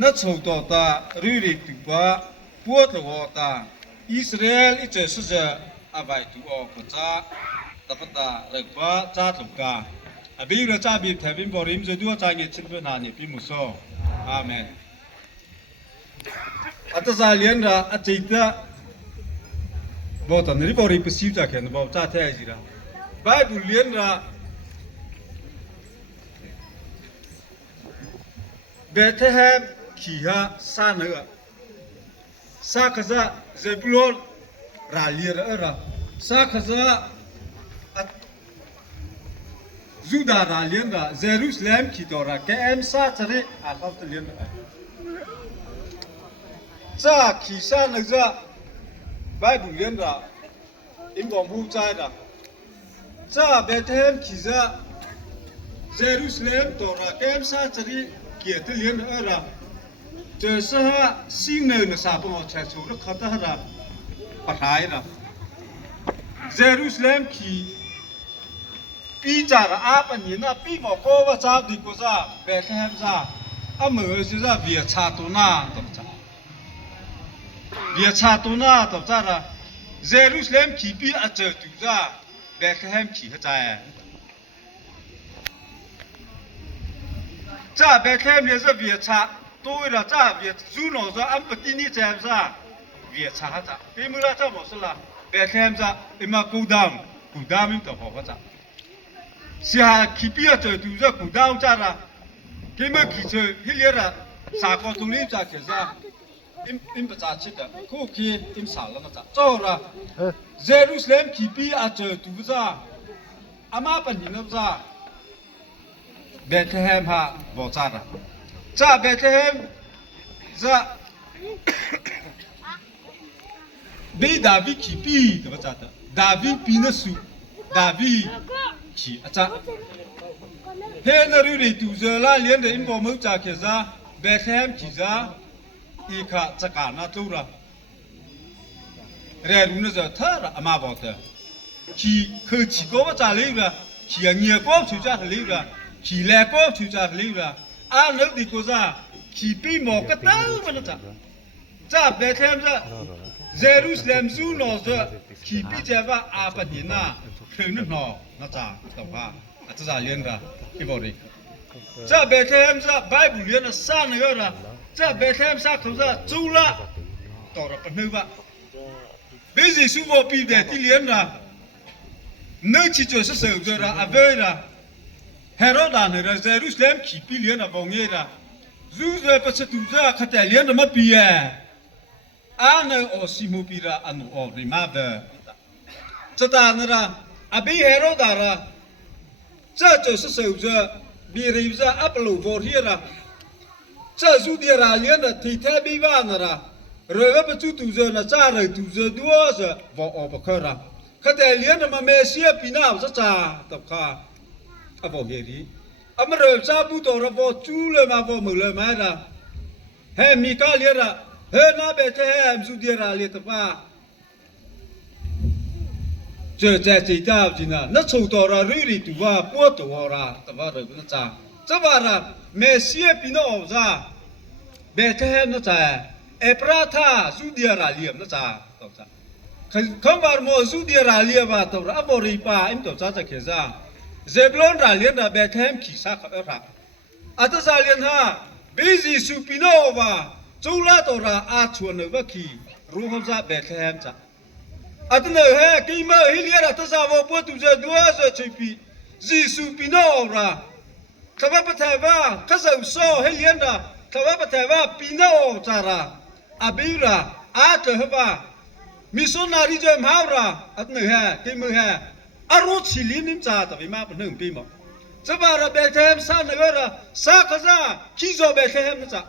นัดส่งต่อตาริริตุบะปวดหัวตาอิสราเอลอิจฉาจะอาศัยตัวออกจากตะปตาเริกว่าจ้าตุกาอภิรัชาบิบแทบิมบริมจะด้วยใจเงียบชินเพื่อนานี่พิมุโซอาเมนอัตซาเลียนระอัจฉริบอกตอนนี้บริปสิวจากเห็นบอกจ้าแท้จีระไบเบิลเลียนระเบธเลเฮมขีฮะซาเนื้อซาขะซะเซบุลอนราลีระซาขะซะจูดาราลีนระเยรูซาเล็มขีตอระแกเอ็มซาจาริอาลาตเลียนระซาขีซาเนื้อไบเบิลเลียนระอิมบอมบูใจระซาเบธเลเฮมขีซะเยรูซาเล็มตอระแกเอ็มซาจาริเกียรติเลี้ยงอะไรเจอสหสิ่งหนึ่งสาบงเชสูรขัดอะไรปะหายนะเยรูซาเล็มขีปีจาระอาปัญญาปีหมอกโกวจ้าดีกว่าจ้าเบธเลเฮมจ้าอเมริกาเวียชาตุนาตัวจ้าเวียชาตุนาตัวจ้าละเยรูซาเล็มขีปีอาเจตุจ้าเบธเลเฮมขีเข้าใจจ้าเบธเลเฮมเนี่ยจะเวียชาตัวเวลาจ้าเวียจูโน่จ้าอันปฏินิจามจ้าเวียชาจ้าเป็นเมื่อจ้าหมดสละเบธเลเฮมจ้าอิมากูดามมิตัวพอจ้าเสียขีปีอาเจตุจ้ากูดามจ้าละเกี่ยมขีเจฮิเลียระสากลตรงนี้จ้าเกี่ยจ้าอิมประจักษ์ชิดะคู่ขีอิมสารแล้วจ้าจ้าละเยรูซาเล็มขีปีอาเจตุจ้าอามาปัญญาจ้าเบธเลเฮมฮะบอกจ้าละจ้าเบธเลเฮมจ้าเบดาวิขีปีตัวจ้าดาวิปีนสุดาวิขีอาจารย์เฮนรูริตูเจลาเลียนเดอิมบอมุจ้าเขจ้าเบธเลเฮมขีจ้าอีกาจักรนาตูระเรียนรู้นะจ้าท่าระอามาบอกเถอะขีคือขีก็ว่าจ้าเลยละขีเงียก็ชูจ้าเลยละขีแลก็ชูจ้าเลยละอันนึกดีกว่าจ้าขีปีหมอกก็เต้ามันนะจ้าเบธเลเฮมจ้าเยรูซาเล็มซูโน่จ้าขีปีเจ้าว่าอาปัญญาคือนึกหนอนะจ้าแต่ว่าอาจจะเรียนละที่บอกเลยจ้าเบธเลเฮมจ้าไบเบิลเรียนสร้างเนื้อละจ้าเบธเลเฮมจ้าเขาจ้าจูละต่อระปนึกว่าเบสิสุวปีเดที่เรียนละนึกชิจสุเสกจ้าอาเวละเฮโรดานเรเยรูซาเล็มขีปีเลียนบงเงระจูเซปสตูจ้าขัดเลียนมาปีเออันโอซิมูปีระอันโอริมาเดจะตานระอภิเฮโรดาระจ้าจะสุเสกจ้าบีริบจ้าอัปโลวอร์เฮียระจ้าจูเดียราเลียนที่แทบิวานระเรื่องปัจจุตุจ้านะจ้าเลยตุจ้าดัวจ้าวออปเคระขัดเลียนมาเมเซียปีน่าจ้าตบข้าอโวเฮรีอเมริกาบุตรรับจูเลมาบมือเลยมาละเฮมิกาเลียระเฮน่าเบธเลเฮมจูเดียราเลียตป้าเจอเจจิตาจินะนัชตัวราริริตัวปวดตัวราตว่าเรื่องนั้นจ้าจะว่าระเมเซียปีโนอจ้าเบธเลเฮมนะจ้าเอปราธาจูเดียราเลียมนะจ้าตัวจ้าคำว่าโมจูเดียราเลียว่าตัวอโวริปาอิมตัวจ้าจะเขจ้าเซบลอนราเลียนเบธเลเฮมขีซาขะระอัตซาเลียนฮะเบซิสุปิโนวาจูลาตัวราอาชวนวะขีรูฮมซาเบธเลเฮมจ้าอัตเนเฮกิมาฮิเลียอัตซาวปวตุเจดัวเซชิปีซิสุปิโนราทว่าปะเทวาข้าศึกโซฮิเลียนราทว่าปะเทวาปิโนจาราอาบิราอาเจฮวามิโซนาริเจมฮาวราอัตเนเฮกิมาเฮอารมณ์ชิลินิมจ้าแต่ไม่มาเป็นหนึ่งปีมั้งจะว่าเราเบธเลเฮมสร้างเนื้อละสร้างข้าศึกขี้โจเบธเลเฮมนะจ้า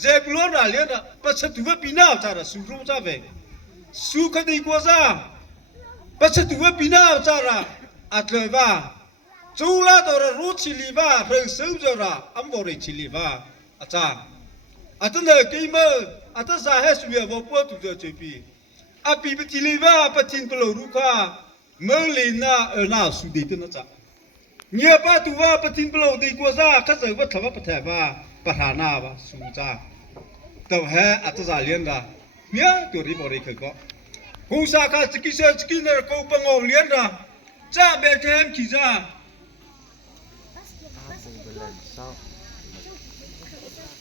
เจ็บล้วนอะไรนะปัจจุบันปีน่าจ้าละสุรุ่งจ้าเวสุขดีกว่าจ้าปัจจุบันปีน่าจ้าละอัตเลว่าจูลาตัวรู้ชิลิว่าเรื่องซื้อจ้าละอัมบริชิลิว่าอาจารย์อัตเนกิมาอัตซาเฮสุเยาวปวตุเจจีปีอภิปติลิว่าปฏินปโลรุก้าเมื่อลีน่าน่าสุดที่นั่นจ้ะเงียบไปตัวปฏินปโลดีกว่าจ้าข้าศึกว่าทว่าปะเทว่า ประธานาบสูจ้าแต่แห่อัตราเลี้ยนดาเนี่ยตัวรีบริเคก็กูสาขาสกิเซสกินเนอร์กูปังเอาเลี้ยนดาจ้าเบเทมขี้จ้า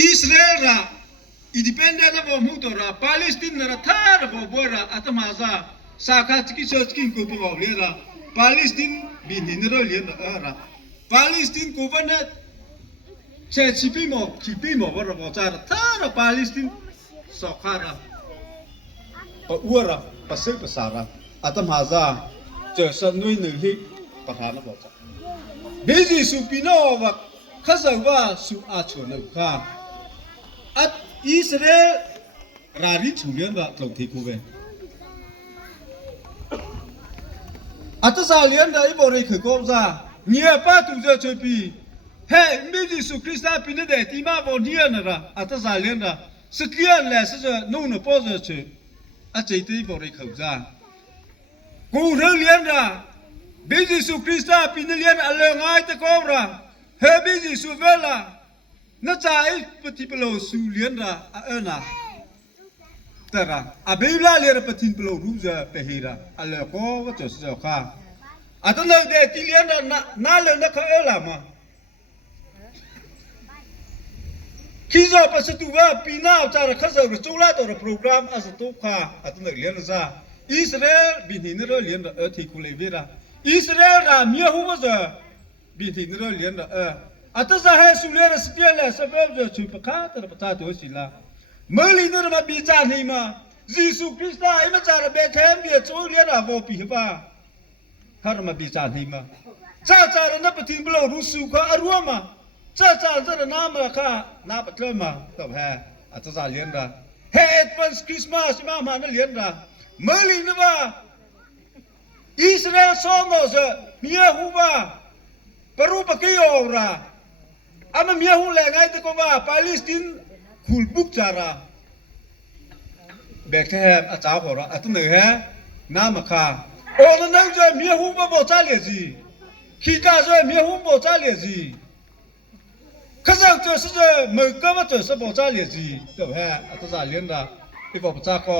อิสราเอลนะอินดิเพนเดนต์ของมุตระปาเลสไตน์นะท่าระบบบัวระอัตมาซาสาขาสกิเซสกินกูปังเอาเลี้ยนดาปาเลสไตน์บินนินเราเลี้ยนดาระปาเลสไตน์กูวันนั้นเช่นชิปีโมว่าเราบอกจ้าท่าระปาเลสไตน์สาขาระปะอัวระปะเสกปะสาระอัตมาซาเจอสันนุยหนึ่งที่ประธานบอกจ้าเบสิสุปีโนว่าข้าศึกว่าสุอาชนข้าอัดอิสราเอลราริชุเลียนว่าตรงที่กูเป็นอัตซาเลียนได้บริคือกูจ้าเนี่ยป้าตุเจช่วยปีเฮ้เบสิสุคริสต์ปีนเดติมาบนเนี่ยนะระอัตซาเลียนระสเกียนแหละสจะนู่นป้อจะช่วยอาจจะที่บริคือจ้ากูเรื่องเลียนระเบสิสุคริสต์ปีนเลียนอะไรง่ายตะกอบระเฮ้เบสิสุเวลาน่าจะไอ้ปฏิปโลสุเลียนระน่ะแต่ละอาเบลาเลียนปฏิปโลรู้จะไปเฮระอะไรก็จะเสียข้าอาตเลยเดติเลียนระน่าเลยนักเขาละมาคิดว่าปัสตุว่าปีหน้าจะรักษาจุฬาตัวโปรแกรมอาสตุข้าอาตเลยเลียนระอิสราเอลบินหินเราเลียนระที่คุเลเวระอิสราเอลรามีหัวจะบินหินเราเลียนระอัตราให้สุเลียนสเปียร์เลยสเปียร์จะช่วยประกาศแต่ประกาศตัวสิละเมื่อลีนเรามาบิจารณีมายิสุคริสต์ไอ้มาจารย์เบเทมเบียช่วยเลียนเราวปีบ้าถ้าเรามาบิจารณีมาจ้าจารย์นับปฏิบัติรู้สุขอารมณ์มาจ้าจารย์จะน้ำมาข้าน้ำปัจจัยมาแต่แห่อัตราเลียนเราเฮ้เอ็ดวันคริสต์มาสมามานั่นเลียนเราเมื่อลีนว่าอิสราเอลสองโซ่มีหัวปรูปกิโอระอามันมีหัวแรงไงแต่ก็ว่าปาเลสไตน์ขุลบุกจาระเบกแทมอาจารย์บอกว่าอัตโนเหน้ำมาข้าโอ้นั่นจะมีหัวบ่จ่าเลยสิขี้ตาจะมีหัวบ่จ่าเลยสิข้าศึกจะ是每个嘛就是บ่จ่าเลยสิแต่แห่อัตราเลี้ยงละที่บอกจ่าก็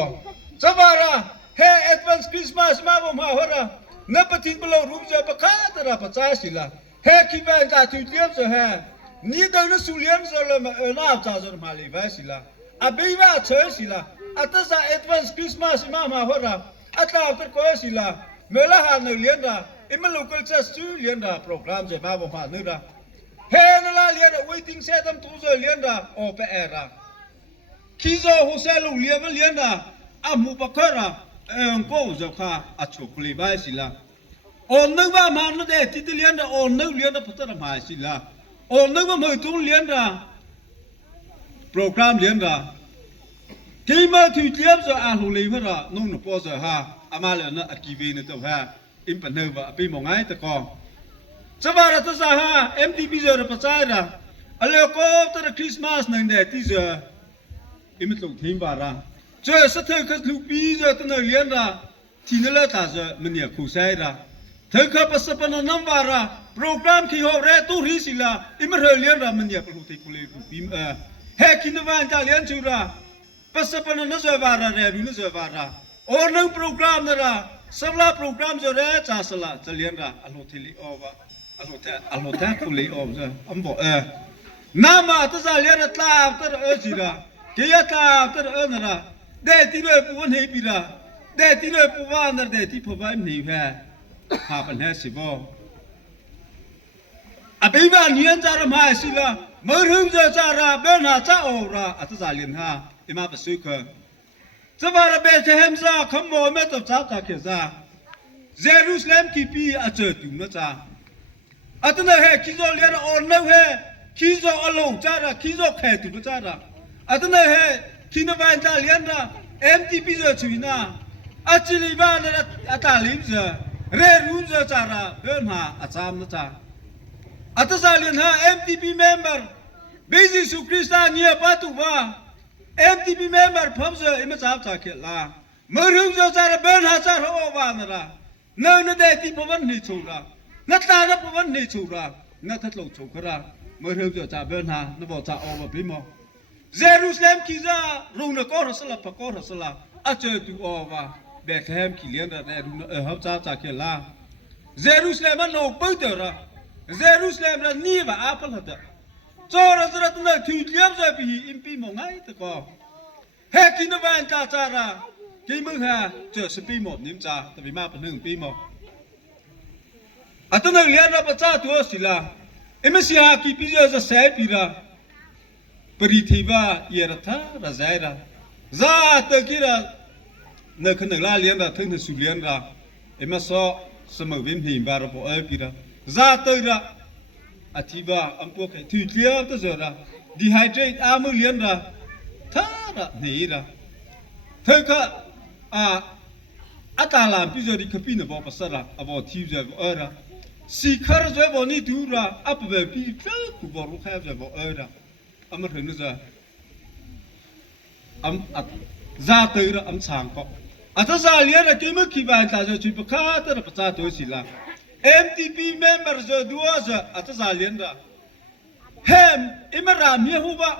จะว่าละเฮ้เอ็ดวันคริสต์มาสมาบ่มาหัวละนับปฏิบัติรู้จะประกาศแต่ละประจ่าสิละเฮ้คิดว่าจะถูกเลี้ยงจะเฮ้นี่เดินสู่เลี้ยงจะเลยมาน่าจะจะมาเลยไว้สิละอาบีว่าเฉยสิละอัตราเอ็ดวันคริสต์มาสมาหัวละอัตราอัตราก็สิละเมื่อละหาหนึ่งเลี้ยงละอิมลูกก็จะสู่เลี้ยงละโปรแกรมจะมาบ่มาหนึ่งละเฮ้นั่นละเลี้ยงละ waiting set ทำตัวจะเลี้ยงละโอเปร่าคิดจะหัวเซลูเลี้ยงมันเลี้ยงละอามุปกระก็จะข้าอัจฉริยะสิละโอนนึกว่ามันนั่นเองที่เลี้ยงละโอนนึกเลี้ยงละพัฒนามาสิละโอนนึกว่ามือตุ้งเลี้ยงละโปรแกรมเลี้ยงละที่มาที่เลี้ยงจะอาลูลีเพื่อนุ่งหนุ่มพ่อจะฮะอามาเลยนะอากีวีนตัวฮะอิมปันเนวะปีมองไงตะกอนจะว่าเราจะฮะ MTP จะรับประจายละอะไรก็ตั้งคริสต์มาสนั่นเด็กที่จะอิมตุกทีมบาระเจอสัตว์ก็ลูกปีจะตั้งเลี้ยงละที่นั่นแหละท่าจะมันเนี่ยคู่ใส่ละเธอข้าพัสดุนันบาระโปรแกรมที่เขาเรียกตัวริสิละอิมเรียนเลี้ยงละมันเนี่ยปลุกที่คุเลกุบิมเฮกินวันจะเลี้ยงชูระพัสดุนันจะบาระเรียนนันจะบาระโอ้นึงโปรแกรมนั่นละสำหรับโปรแกรมจะเรียกจ้าสละจะเลี้ยงละอัลโหที่ลีโอวะอัลโหที่คุเลโอวะอันบอกน้ำมาตั้งแต่เลี้ยงตาตั้งแต่สิละเกี่ยตาตั้งแต่นั่นละเด็กที่เราพูดให้ปีละเด็กที่เราพูดว่านั่นเด็กที่พูดว่าไม่แพ้หาปัญหาสิบ่อาบีบ้านเลี้ยงจาระมาสิละเมื่อถึงจะจาระเบนหาจ้าโอระอัตราเลี้ยงหาอิมาประสุขจะว่าเราเบเทมซาขโมยไม่ต้องจ้าจากเขซาเยรูซาเล็มกี่ปีอาจจะถึงนะจ้าอัตราเฮคิโซเลี้ยงอ่อนแล้วเฮคิโซอโลจาระคิโซแขตุนะจ้าระอัตราเฮคินวันจะเลี้ยงระ MTP จะช่วยนะอาจิลิบานระอัตราลิมจะเรื่องรู้จะจาระเดินหาอาจารย์นะจ๊ะอัตราเลียนหา MTP member เบสิสุคริสต์เนี่ยปัตุว่า MTP member พร้อมจะอิมจ้าจากเขตละเมื่อรู้จะจาระเดินหาจาระโอวานะละนั่นเด็กที่พวันนิชูระนัตตานับพวันนิชูระนัตถลงชูกระ มื่อเริ่มจะจ่าเบนหาน้ำบอกจ่าออกมาพี่มอเยรูซาเล็มขี้ซารูนก็รัสลาปก็รัสลาอาเจอตัวออกมาเบคแฮมขี้เลี้ยงแต่รูนฮับจ่าจ่าเกล่าเยรูซาเล็มมันโลกเปิดเถอะเยรูซาเล็มนั้นนี่ว่าอาเปิลหัดจอรัสลาตัวนั้นถือเลี้ยงใจพี่อิมพีมองไงตะก็เฮกินวันจ่าจ่าระกินมึงฮะเจอสปีหมดนิ่มจ่าแต่ไม่มาเป็นหนึ่งปีหมดอัตนั้นเลี้ยงเราประจ่าตัวสิละเอ็มซีฮากีพิจารณาเสพปีระปริธีว่าเยรัธาระใจระซาตะกี้ระเนื้อขนมลาเลี้ยงระถึงถึงสุเลี้ยงระเอ็มซอสมัยวิมหิมบาระพอปีระซาตะระอธิบาอัมพวกถือเลี้ยงตัวเจอระดีไฮเดรตอามือเลี้ยงระท่าระนี่ระเธอก็อัตลามพิจารณาขพินบอกภาษาระบอกที่จะบอกระสิคาร์จะบอกนี่ดูระอัปเบปีเจ้ากูบอกลูกค้าจะบอกระอามาถึงนู่นจะซาตื่นระช่างก็ถ้าซาเลียนกี่มื้อกี่วันจะช่วยประคัตระประชาตัวสิละ MTP member จะดูจะถ้าซาเลียนระเฮมอิมรามเยฮูบะ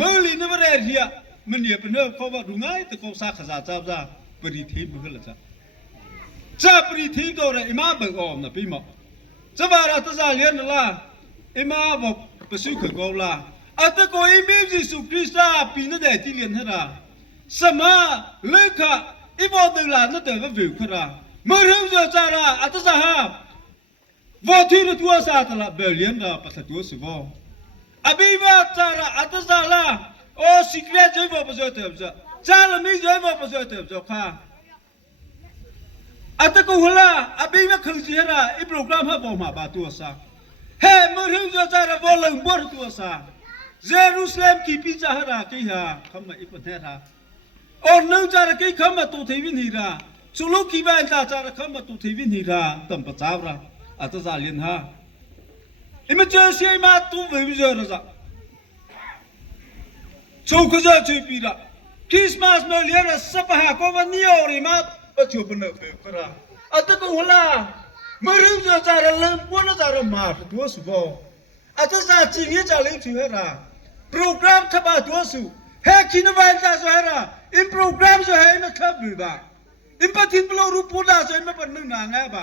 มือลีนบเรียมันเนี่ยเป็นเรื่องเขาว่าดูง่ายแต่เขาสักขจาจ้าจ้าปริธีมือละจ้าปริธีตัวระอิมาเบิกออมนะพี่หมอจะว่าถ้าซาเลียนละอิมาบอกประสุขเขาละอัตโกอิมิจิสุคริสต์ปีนั่นแต่ที่เรียนให้เราสมาเลิกค่ะอีบอดึงหลานนั่นแต่ว่าวิวค่ะเราเมื่อเรื่องจะจาระอัตสหะวัตถุระตัวศาสตร์ละเบลเลียนเราปัสตัวสิบอภิวัตจาระอัตสหะโอ้สิกเรจอยบอกประเสริฐเถิดจ้าจาระมิจอยบอกประเสริฐเถิดจ้าค่ะอัตโกหัวละอภิวัตคือสิระอีโปรแกรมให้บอกมาบาตัวซาเฮ้เมื่อเรื่องจะจาระวอลล์บอร์ตัวซาเยรูซาเล็มकी पिज़्ज़ा हरा की हा खम्मा इपने था और नौ चार की खम्मा तो थे भी नहीं रहा चलो की बात चार खम्मा तो थे भी नहीं रहा तम पचाव रहा आता जालियन हा इमे जैसे मां तू वे भी जरा जा चौक जा चुपीरा क्रिसमस में लिया ना सब हा को बनी और मां बच्चों बने पे करा आता को होला मरुम जो चार लम पुन चार मार तो सुबह आता जा चिंगे चाले चुहेरा प्रोग्राम खबा दोसु है किनवान जा जोहरा इन प्रोग्राम जो है में खब बा इन पतिन ब्लो रूपुदा जो में पन ना बा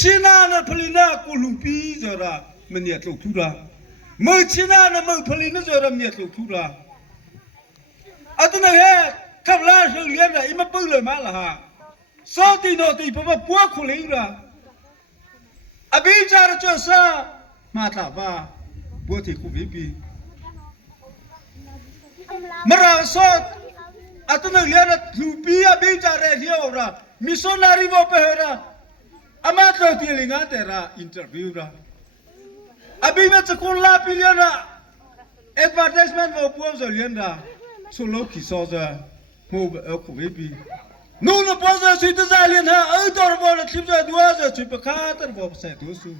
चिना न फलिना कुलुपी जरा मनिया तो थुरा म चिना न म फलिना जरा मनिया तो थुरा अतन है खबला जो लिया ना इम पग ले मा ला हा सोती नो ती पवा पुआ खुलेरा अभी चार चोसा माता बा बुat ikut bibi. Merasot atau nelihat lupa bicara dia orang misionari apa hera amat lo tilingan tera interview ra. Abi macam sekolah pilih ra advertisement mau buat jalian ra solo kisah je mau ikut bibi. Nuna puasa situ jalian ha, orang boleh cipta dua je cipta kata boleh saya tu su.